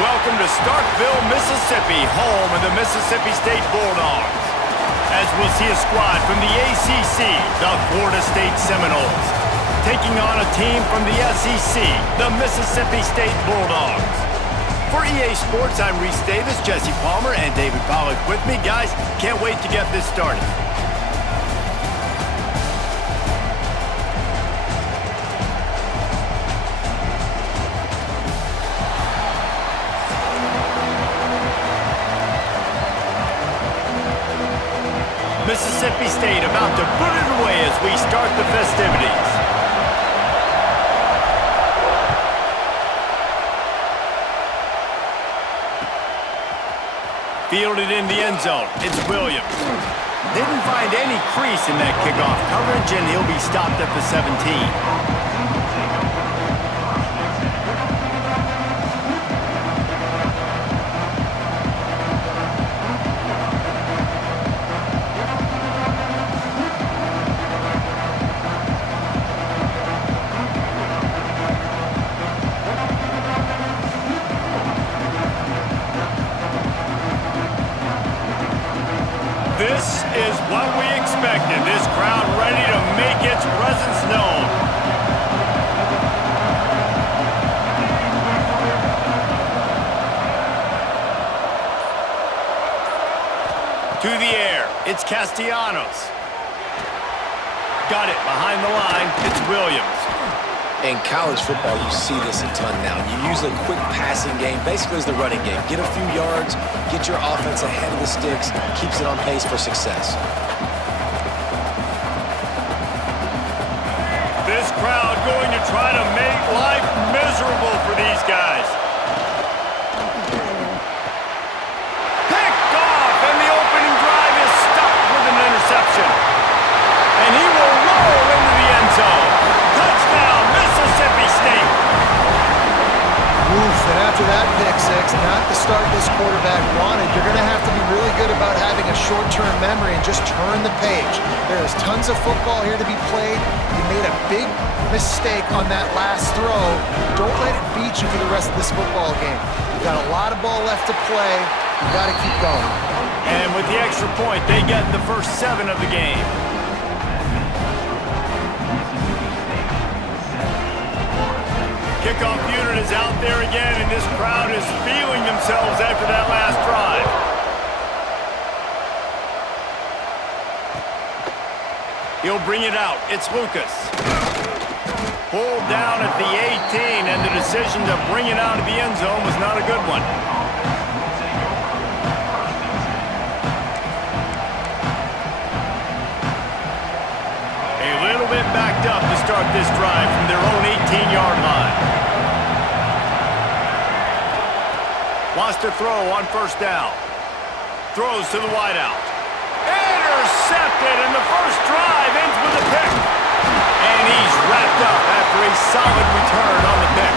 Welcome to Starkville, Mississippi, home of the Mississippi State Bulldogs. As we'll see a squad from the ACC, the Florida State Seminoles, taking on a team from the SEC, the Mississippi State Bulldogs. For EA Sports, I'm Reese Davis, Jesse Palmer, and David Pollack with me. Guys, can't wait to get this started. Mississippi State about to put it away as we start the festivities. Fielded in the end zone, it's Williams. Didn't find any crease in that kickoff coverage, and he'll be stopped at the 17. This is what we expected. This crowd ready to make its presence known. To the air, it's Castellanos. Got it behind the line, it's Williams. In college football, you see this a ton now. You use a quick passing game, basically as the running game. Get a few yards, get your offense ahead of the sticks, keeps it on pace for success. This crowd going to try to make life miserable for these guys. Picked off, and the opening drive is stopped with an interception. And he will roll into the end zone. Touchdown, Mississippi State. Oof, and after that pick six, not the start this quarterback wanted. You're going to have to be really good about having a short-term memory and just turn the page. There's tons of football here to be played. You made a big mistake on that last throw. Don't let it beat you for the rest of this football game. You've got a lot of ball left to play. You've got to keep going. And with the extra point, they get the first 7 of the game. Kickoff unit is out there again, and this crowd is feeling themselves after that last drive. He'll bring it out. It's Lucas. Pulled down at the 18, and the decision to bring it out of the end zone was not a good one. A little bit backed up to start this drive from their own 18-yard line. Wants to throw on first down. Throws to the wideout. Intercepted, and the first drive ends with a pick. And he's wrapped up after a solid return on the pick.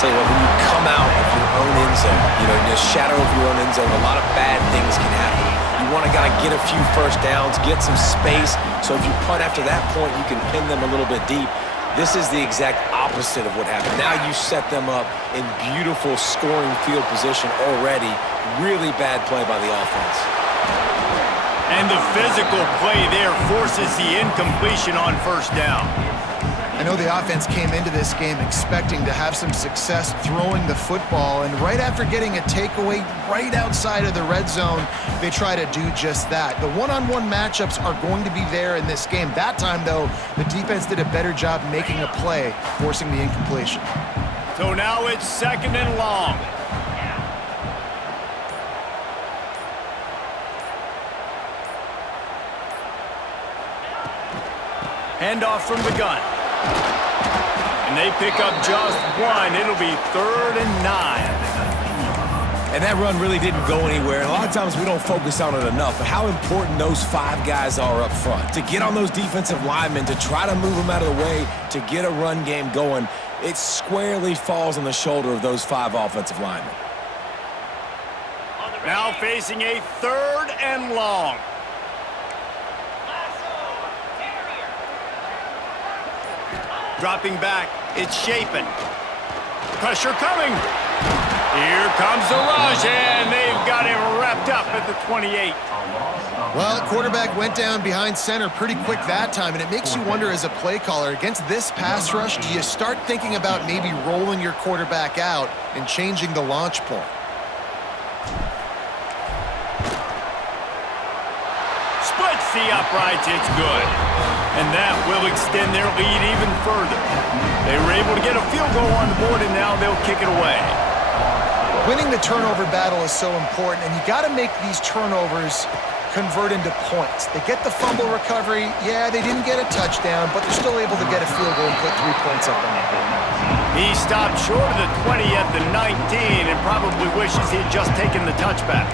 Tell you what, when you come out of your own end zone, in the shadow of your own end zone, a lot of bad things can happen. You want to get a few first downs, get some space, so if you punt after that point, you can pin them a little bit deep. This is the exact opposite of what happened. Now you set them up in beautiful scoring field position already. Really bad play by the offense. And the physical play there forces the incompletion on first down. I know the offense came into this game expecting to have some success throwing the football, and right after getting a takeaway right outside of the red zone, they try to do just that. The one-on-one matchups are going to be there in this game. That time, though, the defense did a better job making a play, forcing the incompletion. So now it's 2nd and long. Handoff from the gun. And they pick up just 1. It'll be 3rd and 9. And that run really didn't go anywhere. And a lot of times we don't focus on it enough, but how important those 5 guys are up front. To get on those defensive linemen, to try to move them out of the way, to get a run game going, it squarely falls on the shoulder of those 5 offensive linemen. Now facing a 3rd and long. Dropping back, it's Shapen. Pressure coming. Here comes the rush, and they've got him wrapped up at the 28. Well, quarterback went down behind center pretty quick that time, and it makes you wonder as a play caller, against this pass rush, do you start thinking about maybe rolling your quarterback out and changing the launch point? Splits the uprights, it's good. And that will extend their lead even further. They were able to get a field goal on the board, and now they'll kick it away. Winning the turnover battle is so important, and you got to make these turnovers convert into points. They get the fumble recovery. Yeah, they didn't get a touchdown, but they're still able to get a field goal and put 3 points up on the board. He stopped short of the 20 at the 19 and probably wishes he had just taken the touchback.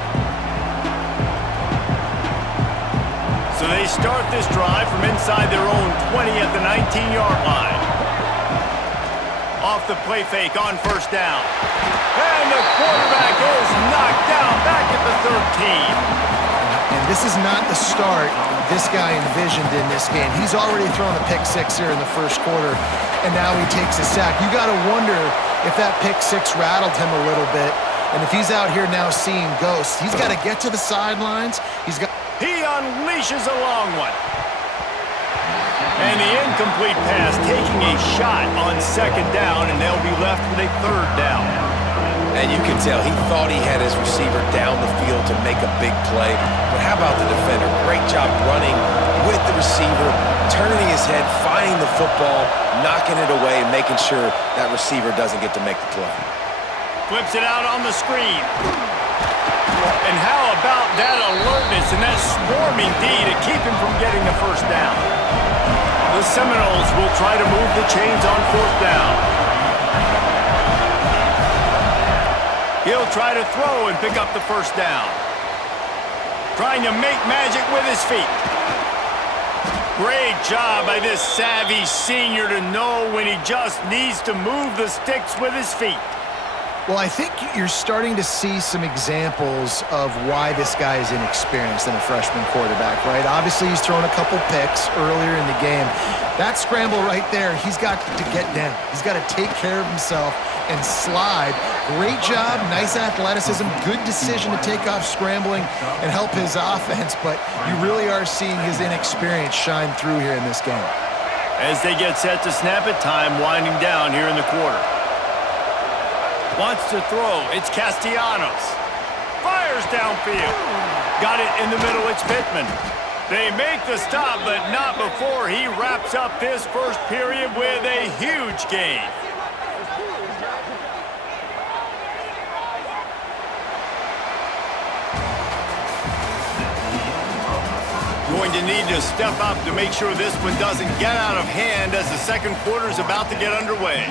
So they start this drive from inside their own 20 at the 19-yard line. Off the play fake on first down. And the quarterback is knocked down back at the 13. And this is not the start this guy envisioned in this game. He's already thrown a pick six here in the first quarter, and now he takes a sack. You got to wonder if that pick six rattled him a little bit, and if he's out here now seeing ghosts. He's got to get to the sidelines. He unleashes a long one. And the incomplete pass taking a shot on second down, and they'll be left with a third down. And you can tell he thought he had his receiver down the field to make a big play. But how about the defender? Great job running with the receiver, turning his head, finding the football, knocking it away, and making sure that receiver doesn't get to make the play. Flips it out on the screen. And how about that alertness and that swarming D to keep him from getting the first down? The Seminoles will try to move the chains on fourth down. He'll try to throw and pick up the first down. Trying to make magic with his feet. Great job by this savvy senior to know when he just needs to move the sticks with his feet. Well, I think you're starting to see some examples of why this guy is inexperienced in a freshman quarterback, right? Obviously, he's thrown a couple picks earlier in the game. That scramble right there, he's got to get down. He's got to take care of himself and slide. Great job, nice athleticism, good decision to take off scrambling and help his offense, but you really are seeing his inexperience shine through here in this game. As they get set to snap it, time winding down here in the quarter. Wants to throw, it's Castellanos. Fires downfield. Got it in the middle, it's Pittman. They make the stop, but not before he wraps up this first period with a huge gain. Going to need to step up to make sure this one doesn't get out of hand as the second quarter is about to get underway.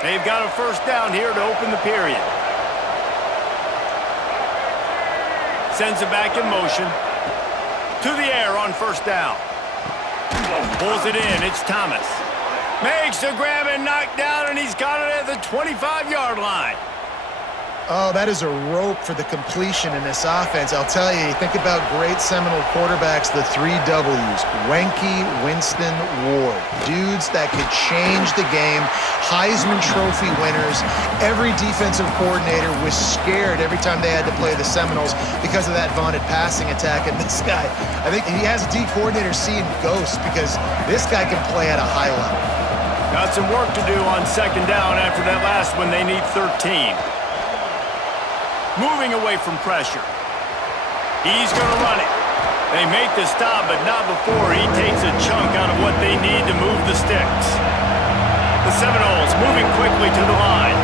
They've got a first down here to open the period. Sends it back in motion. To the air on first down. Pulls it in, it's Thomas. Makes the grab and knock down, and he's got it at the 25-yard line. Oh, that is a rope for the completion in this offense. I'll tell you, think about great Seminole quarterbacks, the 3 W's. Wenke, Winston, Ward. Dudes that could change the game. Heisman Trophy winners. Every defensive coordinator was scared every time they had to play the Seminoles because of that vaunted passing attack. And this guy, I think he has a D coordinator seeing ghosts because this guy can play at a high level. Got some work to do on second down after that last one. They need 13. Moving away from pressure. He's going to run it. They make the stop, but not before he takes a chunk out of what they need to move the sticks. The Seminoles moving quickly to the line.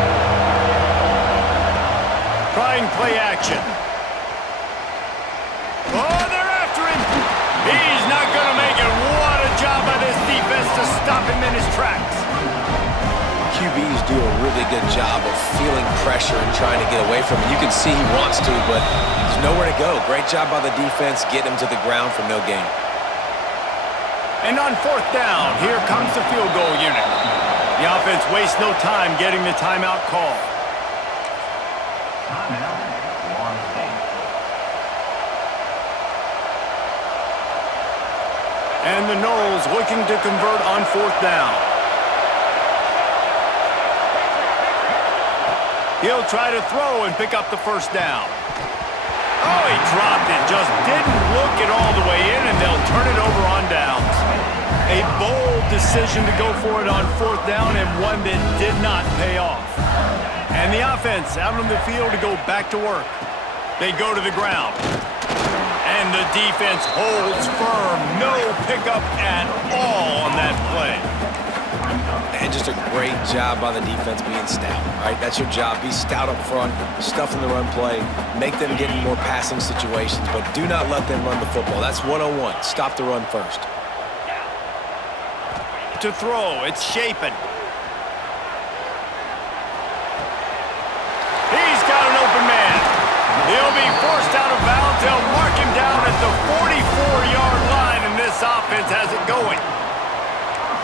Trying play action. Oh, they're after him. He's not going to make it. What a job by this defense to stop him in his tracks. QBs do a really good job of feeling pressure and trying to get away from it. You can see he wants to, but there's nowhere to go. Great job by the defense, getting him to the ground for no gain. And on fourth down, here comes the field goal unit. The offense wastes no time getting the timeout call. And the Noles looking to convert on 4th down. He'll try to throw and pick up the 1st down. Oh, he dropped it. Just didn't look it all the way in, and they'll turn it over on downs. A bold decision to go for it on 4th down, and one that did not pay off. And the offense out on the field to go back to work. They go to the ground. And the defense holds firm. No pickup at all on that play. And just a great job by the defense being stout, right? That's your job. Be stout up front, stuff in the run play, make them get in more passing situations, but do not let them run the football. That's 101. Stop the run first. To throw, it's Shapen. He's got an open man. He'll be forced out of bounds. They'll mark him down at the 44-yard line, and this offense has it going.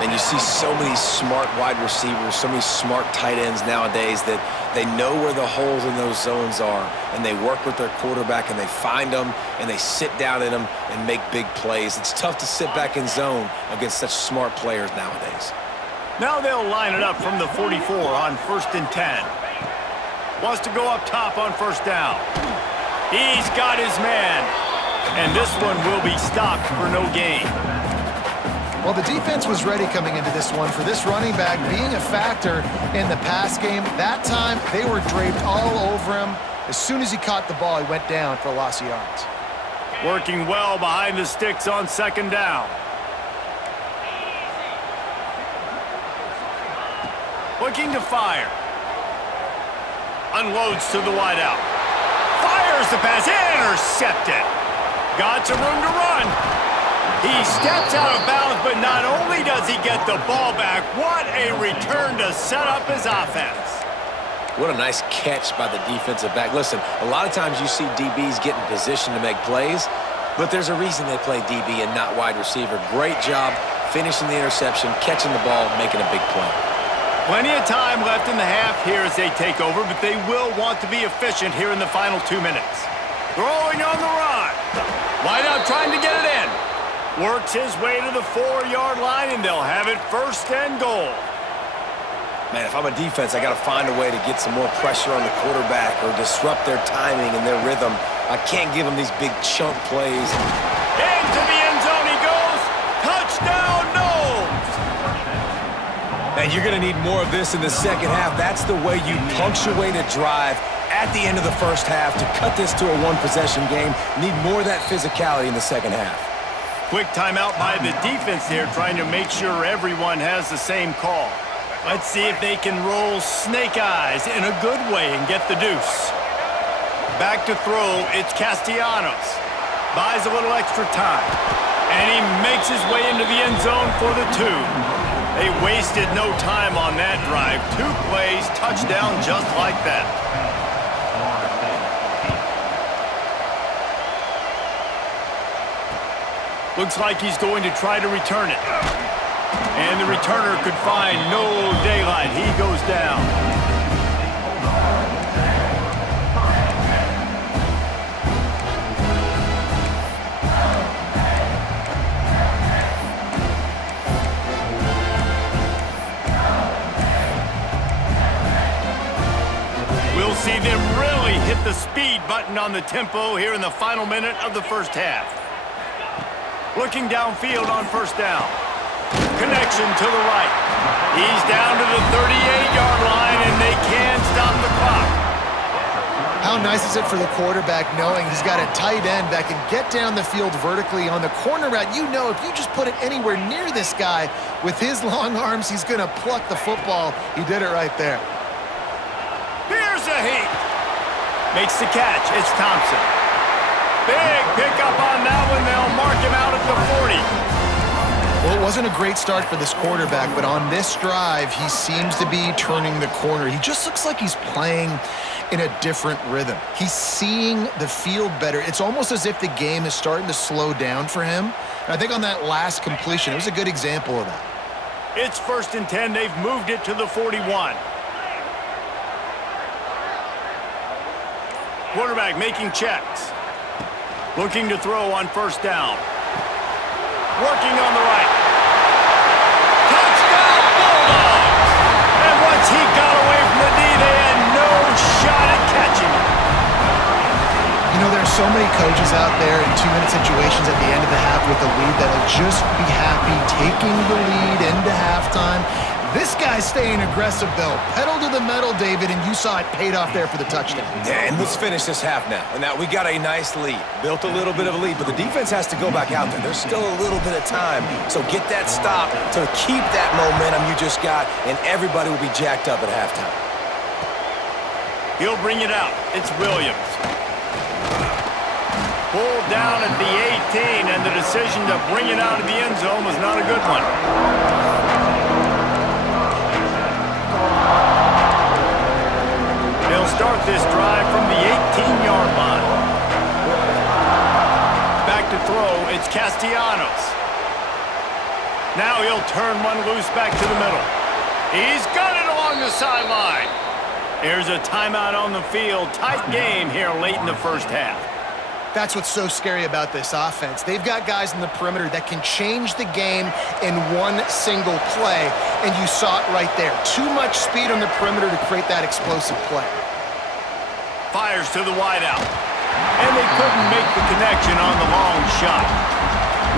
And you see so many smart wide receivers, so many smart tight ends nowadays that they know where the holes in those zones are, and they work with their quarterback, and they find them, and they sit down in them and make big plays. It's tough to sit back in zone against such smart players nowadays. Now they'll line it up from the 44 on 1st and 10. Wants to go up top on 1st down. He's got his man. And this one will be stopped for no gain. Well, the defense was ready coming into this one for this running back being a factor in the pass game. That time, they were draped all over him. As soon as he caught the ball, he went down for a loss of yards. Working well behind the sticks on 2nd down. Looking to fire. Unloads to the wideout. Fires the pass. Intercepted. Got some room to run. He steps out of bounds, but not only does he get the ball back, what a return to set up his offense. What a nice catch by the defensive back. Listen, a lot of times you see DBs get in position to make plays, but there's a reason they play DB and not wide receiver. Great job finishing the interception, catching the ball, making a big play. Plenty of time left in the half here as they take over, but they will want to be efficient here in the final 2 minutes. Throwing on the run. Wideout trying to get it in. Works his way to the 4-yard line, and they'll have it 1st and goal. Man, if I'm a defense, I got to find a way to get some more pressure on the quarterback or disrupt their timing and their rhythm. I can't give them these big chunk plays. Into the end zone he goes. Touchdown, Noles! And you're going to need more of this in the second half. That's the way you punctuate a drive at the end of the first half to cut this to a one-possession game. Need more of that physicality in the second half. Quick timeout by the defense here, trying to make sure everyone has the same call. Let's see if they can roll snake eyes in a good way and get the deuce. Back to throw, it's Castellanos. Buys a little extra time. And he makes his way into the end zone for the 2. They wasted no time on that drive. 2 plays, touchdown just like that. Looks like he's going to try to return it. And the returner could find no daylight. He goes down. We'll see them really hit the speed button on the tempo here in the final minute of the first half. Looking downfield on 1st down. Connection to the right. He's down to the 38-yard line, and they can stop the clock. How nice is it for the quarterback knowing he's got a tight end that can get down the field vertically on the corner route? You know if you just put it anywhere near this guy with his long arms, he's going to pluck the football. He did it right there. Here's a heat. Makes the catch. It's Thompson. Big pickup on that one. They'll mark him out at the 40. Well, it wasn't a great start for this quarterback, but on this drive, he seems to be turning the corner. He just looks like he's playing in a different rhythm. He's seeing the field better. It's almost as if the game is starting to slow down for him. And I think on that last completion, it was a good example of that. It's 1st and 10. They've moved it to the 41. Quarterback making checks. Looking to throw on 1st down. working on the right. Touchdown, Bulldogs! And once he got away from the D, they had no shot at catching him. You know, there's so many coaches out there in 2-minute situations at the end of the half with a lead that'll just be happy taking the lead into halftime. This guy's staying aggressive, though. Pedal to the metal, David, and you saw it paid off there for the touchdown. Yeah, and let's finish this half now. And now we got a nice lead. Built a little bit of a lead, but the defense has to go back out there. There's still a little bit of time. So get that stop to keep that momentum you just got, and everybody will be jacked up at halftime. He'll bring it out. It's Williams. Pulled down at the 18, and the decision to bring it out of the end zone was not a good one. They'll start this drive from the 18-yard line. Back to throw, it's Castellanos. Now he'll turn one loose back to the middle. He's got it along the sideline. Here's a timeout on the field. Tight game here late in the first half. That's what's so scary about this offense. They've got guys in the perimeter that can change the game in one single play, and you saw it right there. Too much speed on the perimeter to create that explosive play. Fires to the wideout, and they couldn't make the connection on the long shot.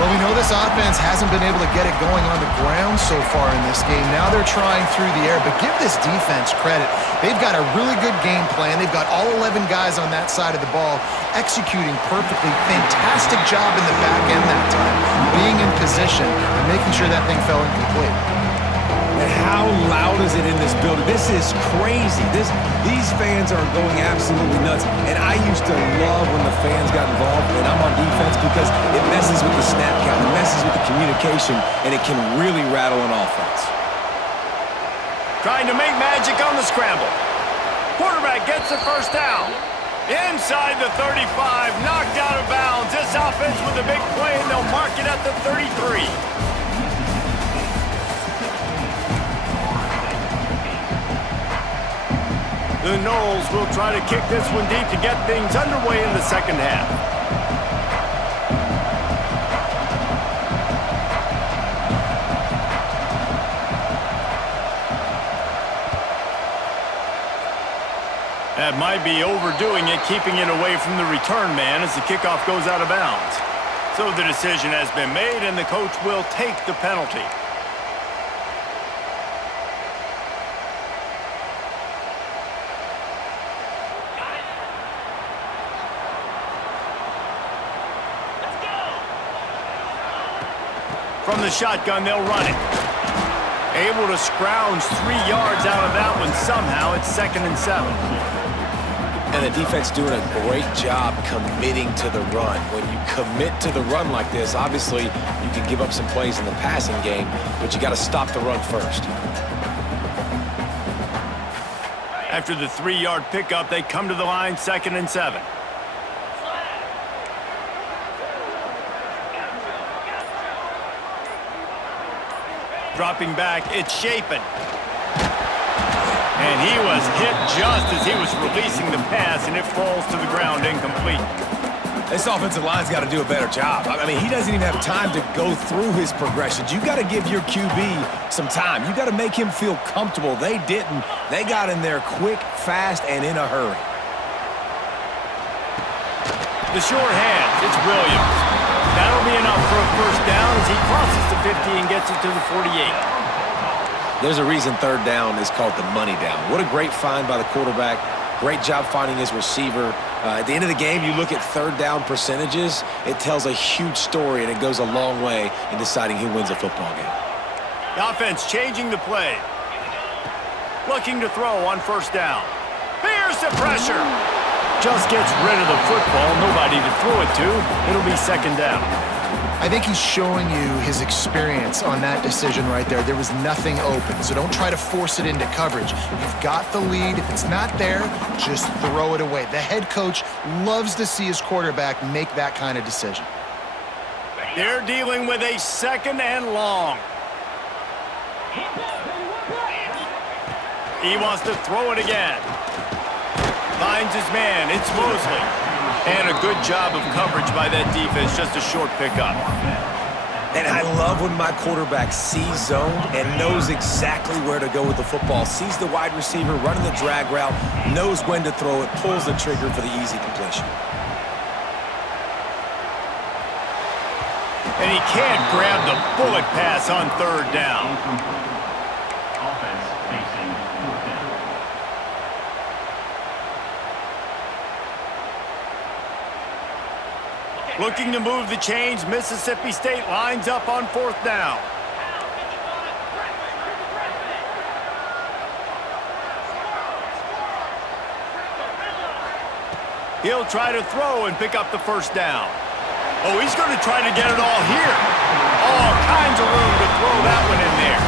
Well, we know this offense hasn't been able to get it going on the ground so far in this game. Now they're trying through the air, but give this defense credit. They've got a really good game plan. They've got all 11 guys on that side of the ball executing perfectly. Fantastic job in the back end that time, being in position and making sure that thing fell incomplete. And how loud is it in this building? This is crazy. These fans are going absolutely nuts. And I used to love when the fans got involved, and I'm on defense, because it messes with the snap count, it messes with the communication, and it can really rattle an offense. Trying to make magic on the scramble. Quarterback gets the first down. Inside the 35, knocked out of bounds. This offense with a big play, and they'll mark it at the 33. The Noles will try to kick this one deep to get things underway in the second half. That might be overdoing it, keeping it away from the return man as the kickoff goes out of bounds. So the decision has been made, and the coach will take the penalty. From the shotgun, they'll run it. Able to scrounge 3 yards out of that one somehow. It's 2nd and 7. And the defense doing a great job committing to the run. When you commit to the run like this, obviously you can give up some plays in the passing game, but you got to stop the run first. After the 3-yard pickup, they come to the line, 2nd and 7. Dropping back, it's Shapen. And he was hit just as he was releasing the pass, and it falls to the ground incomplete. This offensive line's got to do a better job. I mean, he doesn't even have time to go through his progressions. You got to give your QB some time. You got to make him feel comfortable. They didn't. They got in there quick, fast, and in a hurry. The short hands, it's Williams. That'll be enough for a first down as he crosses the 50 and gets it to the 48. There's a reason third down is called the money down. What a great find by the quarterback. Great job finding his receiver. At the end of the game, you look at third down percentages, it tells a huge story, and it goes a long way in deciding who wins a football game. The offense changing the play. Looking to throw on first down. Here's the pressure. Just gets rid of the football. Nobody to throw it to. It'll be 2nd down. I think he's showing you his experience on that decision right there. There was nothing open, so don't try to force it into coverage. You've got the lead. If it's not there, just throw it away. The head coach loves to see his quarterback make that kind of decision. They're dealing with a 2nd and long. He wants to throw it again. Finds his man. It's Mosley. And a good job of coverage by that defense. Just a short pickup. And I love when my quarterback sees zone and knows exactly where to go with the football. Sees the wide receiver running the drag route, knows when to throw it, pulls the trigger for the easy completion. And he can't grab the bullet pass on third down. Offense facing fourth down. Looking to move the chains, Mississippi State lines up on fourth down. He'll try to throw and pick up the first down. Oh, he's going to try to get it all here. All kinds of room to throw that one in there.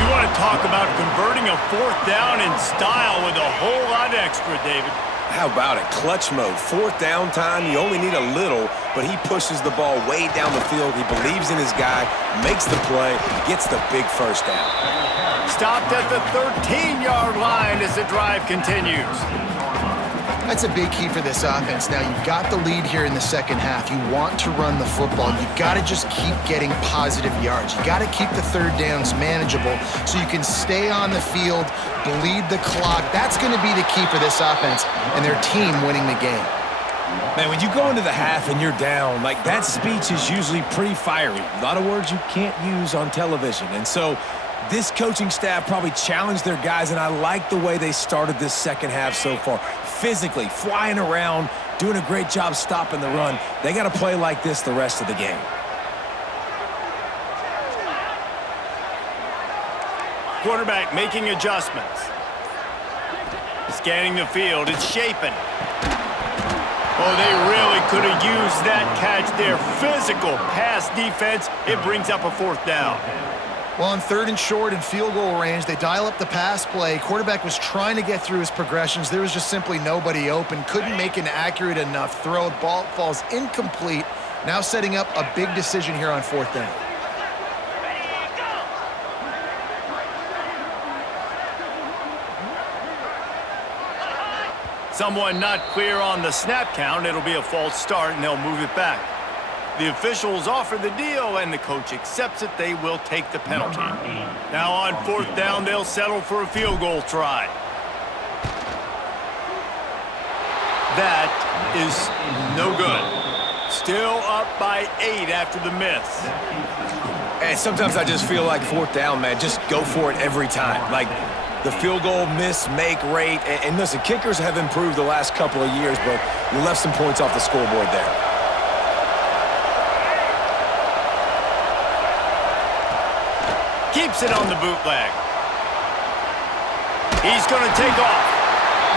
You want to talk about converting a fourth down in style with a whole lot extra, David. How about it? Clutch mode. Fourth down time, you only need a little, but he pushes the ball way down the field. He believes in his guy, makes the play, gets the big first down. Stopped at the 13-yard line as the drive continues. That's a big key for this offense. Now, you've got the lead here in the second half. You want to run the football. You've got to just keep getting positive yards. You got to keep the third downs manageable so you can stay on the field, bleed the clock. That's going to be the key for this offense and their team winning the game. Man, when you go into the half and you're down, like, that speech is usually pretty fiery. A lot of words you can't use on television. And so this coaching staff probably challenged their guys, and I like the way they started this second half so far. Physically, flying around, doing a great job stopping the run. They got to play like this the rest of the game. Quarterback making adjustments. Scanning the field, it's Shapen. Oh, they really could have used that catch there. Physical pass defense. It brings up a fourth down. Well, on third and short and field goal range, they dial up the pass play. Quarterback was trying to get through his progressions. There was just simply nobody open. Couldn't make an accurate enough throw. Ball falls incomplete. Now setting up a big decision here on fourth down. Someone not clear on the snap count. It'll be a false start, and they'll move it back. The officials offer the deal, and the coach accepts it. They will take the penalty. Now on fourth down, they'll settle for a field goal try. That is no good. Still up by 8 after the miss. And sometimes I just feel like fourth down, man, just go for it every time. Like, the field goal miss, make rate. And listen, kickers have improved the last couple of years, but you left some points off the scoreboard there. Keeps it on the bootleg. He's going to take off.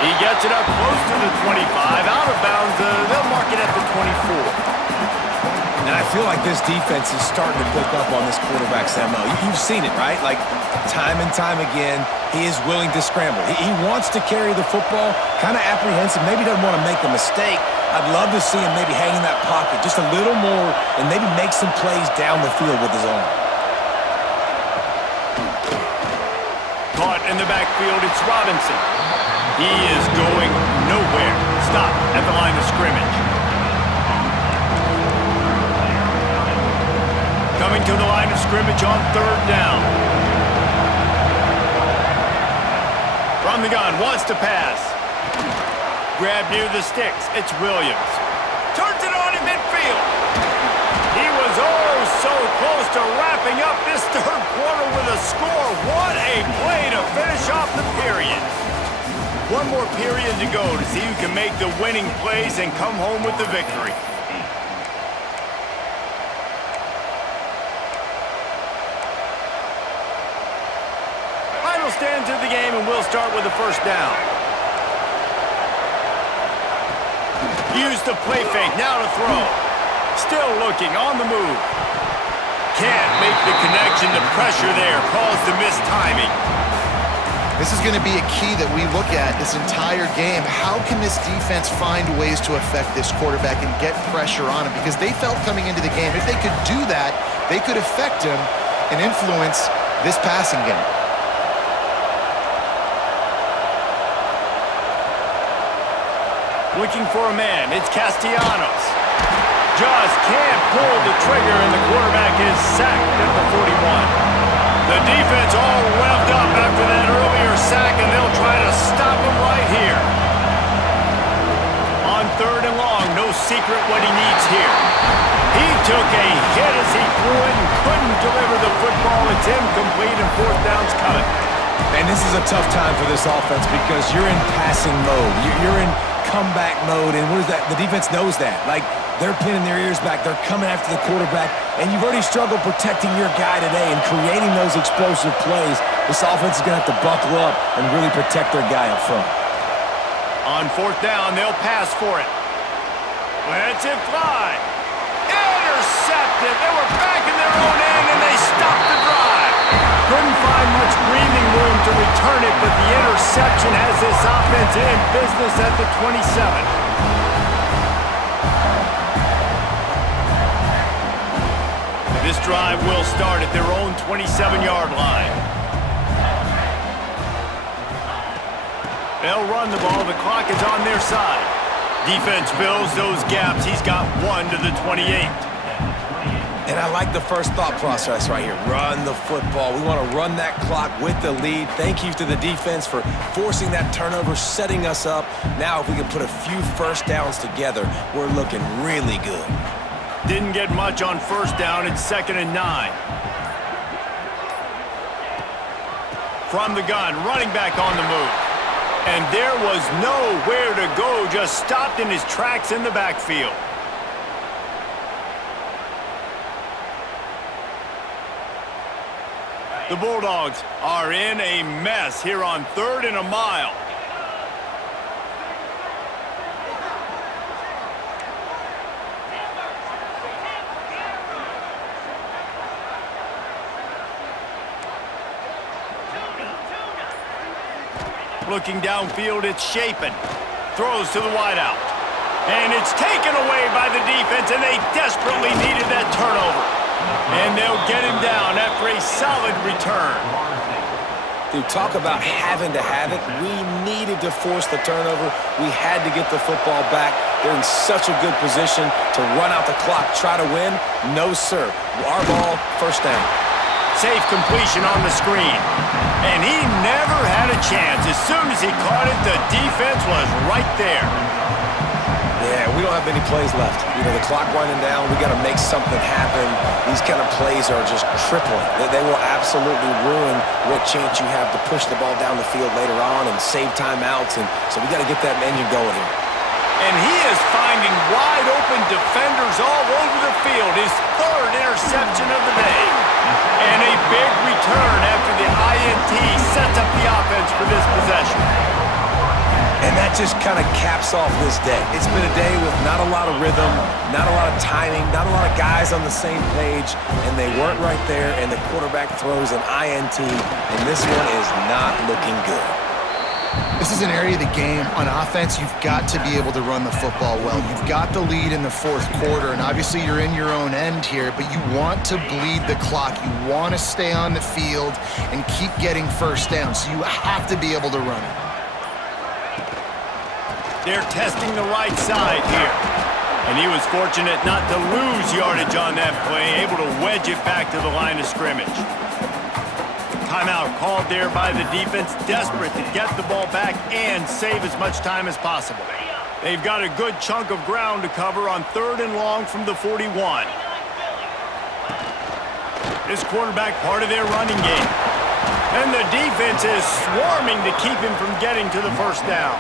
He gets it up close to the 25. Out of bounds, they'll mark it at the 24. And I feel like this defense is starting to pick up on this quarterback's MO. You've seen it, right? Like, time and time again, he is willing to scramble. He wants to carry the football, kind of apprehensive, maybe doesn't want to make a mistake. I'd love to see him maybe hang in that pocket just a little more and maybe make some plays down the field with his arm. Caught in the backfield, it's Robinson. He is going nowhere. Stop at the line of scrimmage. Coming to the line of scrimmage on third down. From the gun, wants to pass. Grab near the sticks, it's Williams. Turns it on in midfield. He was oh so close to wrapping up this third quarter with a score. What a play to finish off the period. One more period to go to see who can make the winning plays and come home with the victory. Final stands of the game, and we'll start with the first down. Use the play fake, now to throw. Still looking, on the move. Can't make the connection. The pressure there caused the missed timing. This is going to be a key that we look at this entire game. How can this defense find ways to affect this quarterback and get pressure on him? Because they felt coming into the game, if they could do that, they could affect him and influence this passing game. Looking for a man, it's Castellanos. Just can't pull the trigger, and the quarterback is is sacked at the 41. The defense all revved up after that earlier sack, and they'll try to stop him right here. On 3rd and long, no secret what he needs here. He took a hit as he threw it and couldn't deliver the football. It's incomplete, and 4th down's coming. And this is a tough time for this offense because you're in passing mode. You're in comeback mode, and what is that? The defense knows that. Like, they're pinning their ears back. They're coming after the quarterback, and you've already struggled protecting your guy today and creating those explosive plays. This offense is going to have to buckle up and really protect their guy up front. On 4th down, they'll pass for it. Let's it fly. Intercepted. They were back in their own end, and they stopped the drive. Couldn't find much breathing room to return it, but the interception has this offense in business at the 27. This drive will start at their own 27-yard line. They'll run the ball. The clock is on their side. Defense fills those gaps. He's got 1 to the 28. And I like the first thought process right here. Run the football. We want to run that clock with the lead. Thank you to the defense for forcing that turnover, setting us up. Now if we can put a few first downs together, we're looking really good. Didn't get much on 1st down. It's 2nd and 9. From the gun, running back on the move. And there was nowhere to go, just stopped in his tracks in the backfield. The Bulldogs are in a mess here on 3rd and a mile. Looking downfield, it's Shapen. Throws to the wideout. And it's taken away by the defense, and they desperately needed that turnover. And they'll get him down after a solid return. Dude, talk about having to have it. We needed to force the turnover. We had to get the football back. They're in such a good position to run out the clock, try to win. No, sir. Our ball, 1st down. Safe completion on the screen. And he never had a chance. As soon as he caught it, the defense was right there. Yeah, we don't have many plays left. You know, the clock winding down, we got to make something happen. These kind of plays are just crippling. They will absolutely ruin what chance you have to push the ball down the field later on and save timeouts. And so we got to get that engine going here. And he is finding wide open defenders all over the field. His 3rd interception of the day. And a big return after the INT sets up the offense for this possession. And that just kind of caps off this day. It's been a day with not a lot of rhythm, not a lot of timing, not a lot of guys on the same page, and they weren't right there, and the quarterback throws an INT, and this one is not looking good. This is an area of the game on offense you've got to be able to run the football well. You've got the lead in the 4th quarter, and obviously you're in your own end here, but you want to bleed the clock. You want to stay on the field and keep getting 1st down, so you have to be able to run it. They're testing the right side here. And he was fortunate not to lose yardage on that play, able to wedge it back to the line of scrimmage. Timeout called there by the defense, desperate to get the ball back and save as much time as possible. They've got a good chunk of ground to cover on 3rd and long from the 41. This quarterback part of their running game. And the defense is swarming to keep him from getting to the 1st down.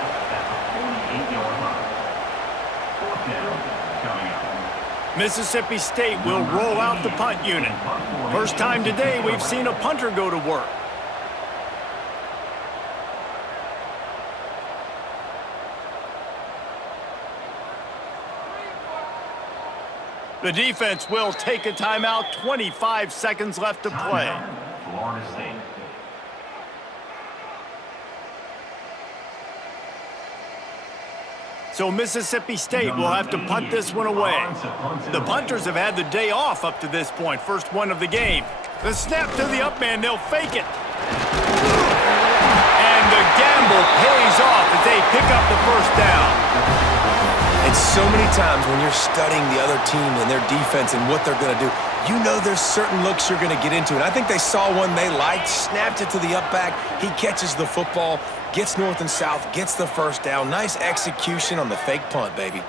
Mississippi State will roll out the punt unit. First time today we've seen a punter go to work. The defense will take a timeout. 25 seconds left to play. Florida State. So Mississippi State will have to punt this one away. The punters have had the day off up to this point. First one of the game. The snap to the up man, they'll fake it. And the gamble pays off as they pick up the 1st down. And so many times when you're studying the other team and their defense and what they're going to do, you know there's certain looks you're going to get into. And I think they saw one they liked, snapped it to the up back. He catches the football, gets north and south, gets the first down. Nice execution on the fake punt, baby.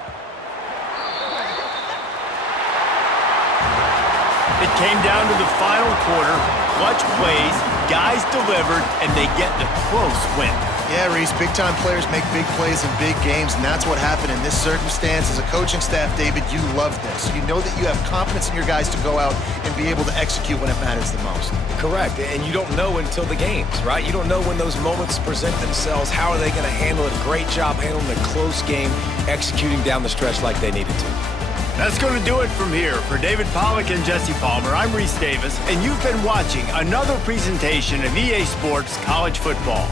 It came down to the final quarter. Clutch plays, guys delivered, and they get the close win. Yeah, Reese, big-time players make big plays in big games, and that's what happened in this circumstance. As a coaching staff, David, you love this. You know that you have confidence in your guys to go out and be able to execute when it matters the most. Correct, and you don't know until the games, right? You don't know when those moments present themselves. How are they going to handle it? Great job handling a close game, executing down the stretch like they needed to. That's going to do it from here. For David Pollack and Jesse Palmer, I'm Reese Davis, and you've been watching another presentation of EA Sports College Football.